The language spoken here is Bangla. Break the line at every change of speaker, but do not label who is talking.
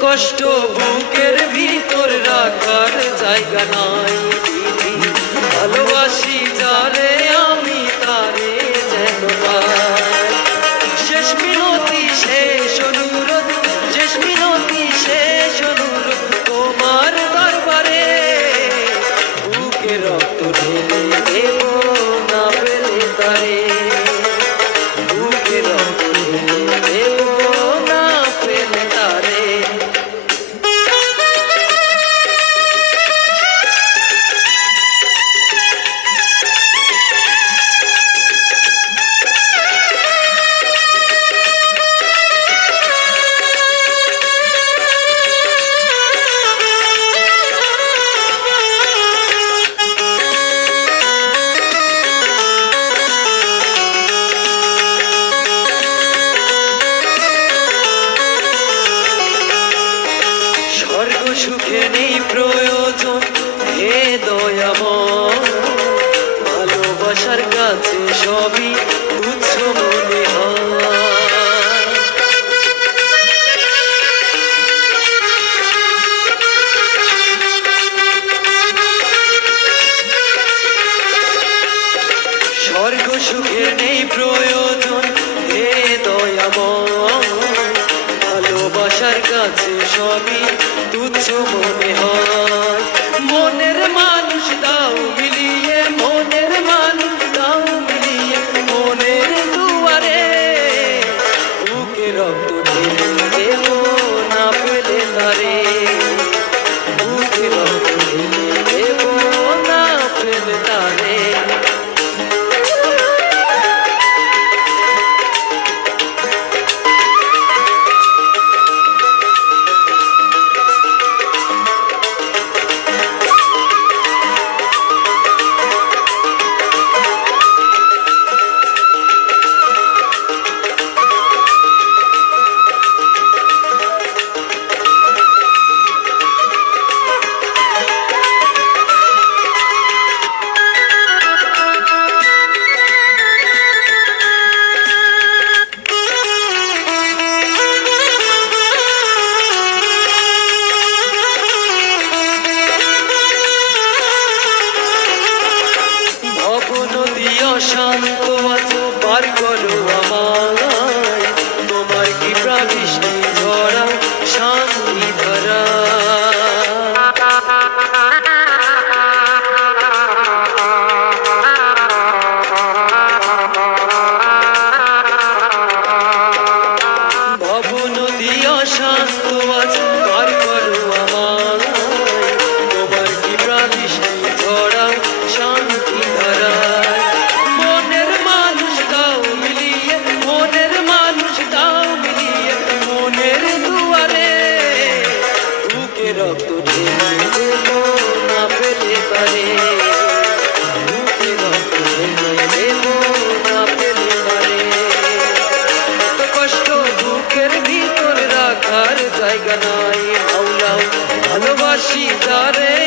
কষ্ট বুকের ভিতর রাখার জায়গা নাই। শুধু সুখে নেই প্রয়োজন হে দয়াম ভালোবাসার কাছে সবই কিছু মনে হয়। মনের মানুষ দাও মিলিয়ে, মনের মানুষ দাও মিলিয়ে, মনের দুয়ারে। বুকে রক্ত ঢেলে না পেলে না রে বুকে রক্ত ঢেলে Maribolo. ভিতরে